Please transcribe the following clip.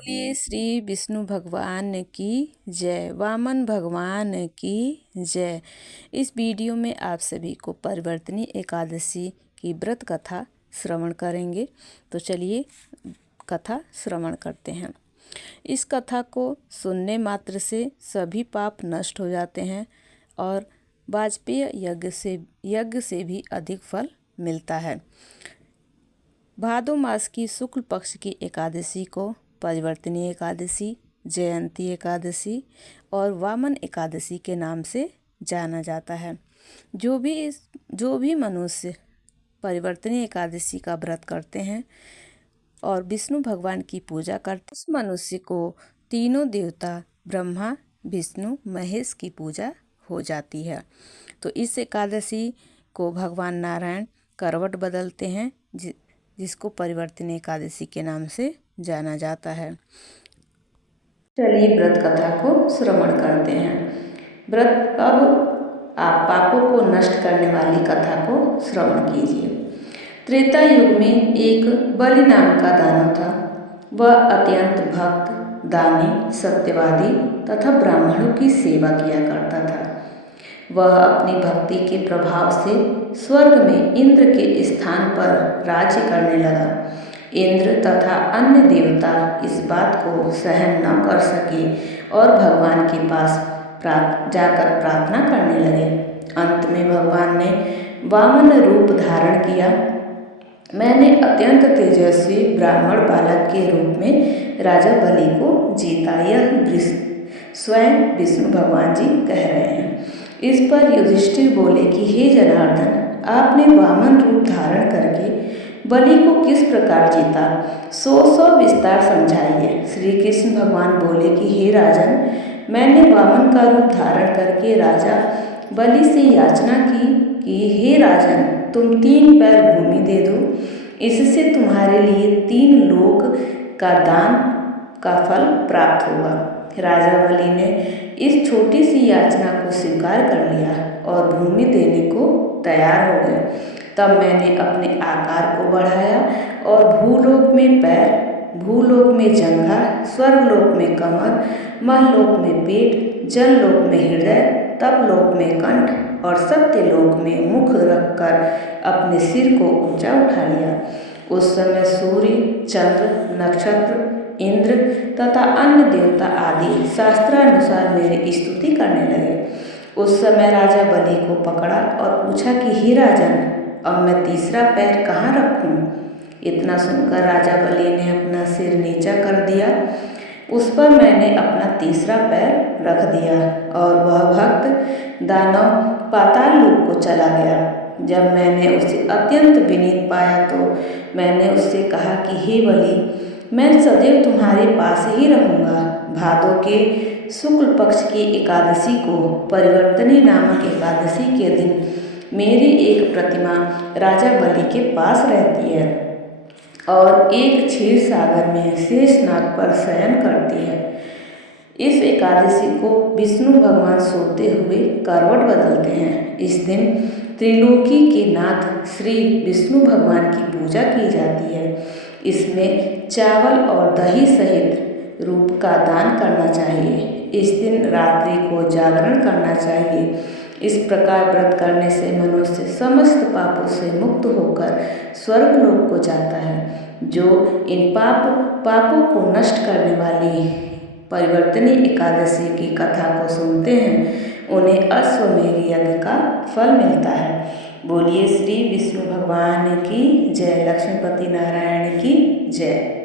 बोलिए श्री विष्णु भगवान की जय, वामन भगवान की जय। इस वीडियो में आप सभी को परिवर्तनी एकादशी की व्रत कथा श्रवण करेंगे। तो चलिए कथा श्रवण करते हैं। इस कथा को सुनने मात्र से सभी पाप नष्ट हो जाते हैं और वाजपेय यज्ञ से भी अधिक फल मिलता है। भादो मास की शुक्ल पक्ष की एकादशी को परिवर्तनी एकादशी, जयंती एकादशी और वामन एकादशी के नाम से जाना जाता है। जो भी मनुष्य परिवर्तनी एकादशी का व्रत करते हैं और विष्णु भगवान की पूजा करते, उस मनुष्य को तीनों देवता ब्रह्मा, विष्णु, महेश की पूजा हो जाती है। तो इस एकादशी को भगवान नारायण करवट बदलते हैं, जिसको परिवर्तनी एकादशी के नाम से जाना जाता है। चलिए व्रत कथा को श्रवण करते हैं। व्रत अब आप पापों को नष्ट करने वाली कथा को श्रवण कीजिए। त्रेता युग में एक बलि नाम का दानव था। वह अत्यंत भक्त, दानी, सत्यवादी तथा ब्राह्मणों की सेवा किया करता था। वह अपनी भक्ति के प्रभाव से स्वर्ग में इंद्र के स्थान पर राज्य करने लगा। इंद्र तथा अन्य देवता इस बात को सहन न कर सके और भगवान के पास जाकर प्रार्थना करने लगे। अंत में भगवान ने वामन रूप धारण किया। मैंने अत्यंत तेजस्वी ब्राह्मण बालक के रूप में राजा बलि को जीता, यह स्वयं विष्णु भगवान जी कह रहे हैं। इस पर युधिष्ठिर बोले कि हे जनार्दन, आपने वामन रूप धारण करके बलि को किस प्रकार जीता, सौ विस्तार समझाइए। श्री कृष्ण भगवान बोले कि हे राजन, मैंने वामन का रूप धारण करके राजा बलि से याचना की कि हे राजन, तुम 3 पैर भूमि दे दो, इससे तुम्हारे लिए 3 लोक का दान का फल प्राप्त होगा। राजा बलि ने इस छोटी सी याचना को स्वीकार कर लिया और भूमि देने को तैयार हो गए। तब मैंने अपने आकार को बढ़ाया और भूलोक में पैर, भूलोक में जंघा, स्वर्गलोक में कमर, महलोक में पेट, जललोक में हृदय, तपलोक में कंठ और सत्यलोक में मुख रखकर अपने सिर को ऊंचा उठा लिया। उस समय सूर्य, चंद्र, नक्षत्र, इंद्र तथा अन्य देवता आदि शास्त्रानुसार मेरी स्तुति करने लगे। उस समय राजा बलि को पकड़ा और पूछा कि हे राजन, अब मैं तीसरा पैर कहाँ रखूं? इतना सुनकर राजा बलि ने अपना सिर नीचा कर दिया। उस पर मैंने अपना तीसरा पैर रख दिया और वह भक्त दानव पाताल लोक को चला गया। जब मैंने उसे अत्यंत विनीत पाया तो मैंने उससे कहा कि हे बलि, मैं सदैव तुम्हारे पास ही रहूँगा। भादों के शुक्ल पक्ष की एकादशी को परिवर्तनी नामक एकादशी के दिन मेरी एक प्रतिमा राजा बलि के पास रहती है और एक क्षीर सागर में शेषनाग पर शयन करती है। इस एकादशी को विष्णु भगवान सोते हुए करवट बदलते हैं। इस दिन त्रिलोकी के नाथ श्री विष्णु भगवान की पूजा की जाती है। इसमें चावल और दही सहित रूप का दान करना चाहिए। इस दिन रात्रि को जागरण करना चाहिए। इस प्रकार व्रत करने से मनुष्य समस्त पापों से मुक्त होकर स्वर्गलोक को जाता है। जो इन पापों को नष्ट करने वाली परिवर्तनी एकादशी की कथा को सुनते हैं, उन्हें अश्वमेध यज्ञ का फल मिलता है। बोलिए श्री विष्णु भगवान की जय, लक्ष्मीपति नारायण की जय।